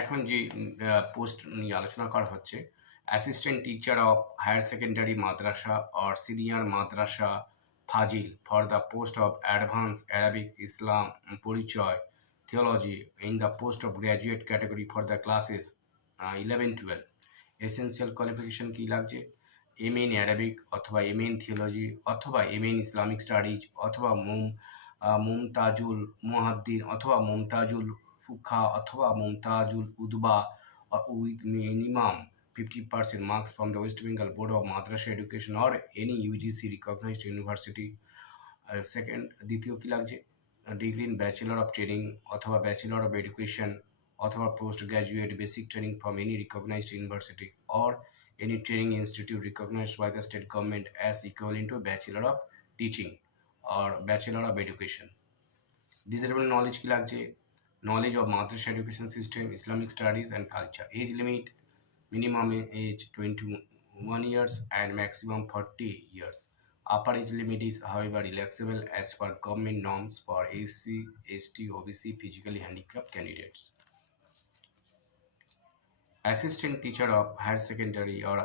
এখন যে পোস্ট নিয়ে আলোচনা করা হচ্ছে, assistant teacher of higher secondary madrasa or senior madrasa Fazil for the post of advance Arabic Islam Parichay theology in the post of graduate category for the classes 11-12. Essential qualification কি লাগছে? M in Arabic অথবা M in theology অথবা M in Islamic studies অথবা মুমতাজুল মুহাদ্দিন অথবা মুমতাজুল ফুখা অথবা মুমতাজুল উদবা with minimum 50% marks from the West Bengal Board of Madrasah Education or any UGC recognized university. Second দ্বিতীয় কি লাগছে? Degree in bachelor of training অথবা ব্যাচেলর অফ এডুকেশন অথবা post graduate basic training from any recognised university or any training institute recognised by the state government as equivalent to bachelor of teaching or bachelor of education. Desirable knowledge কি লাগছে? Knowledge of madrasa education system, Islamic studies and culture. Age limit minimum age 21 years and maximum 40 years. Upper age limit is however relaxable as per government norms for SC, ST, OBC, physically handicapped candidates. Assistant teacher of higher secondary or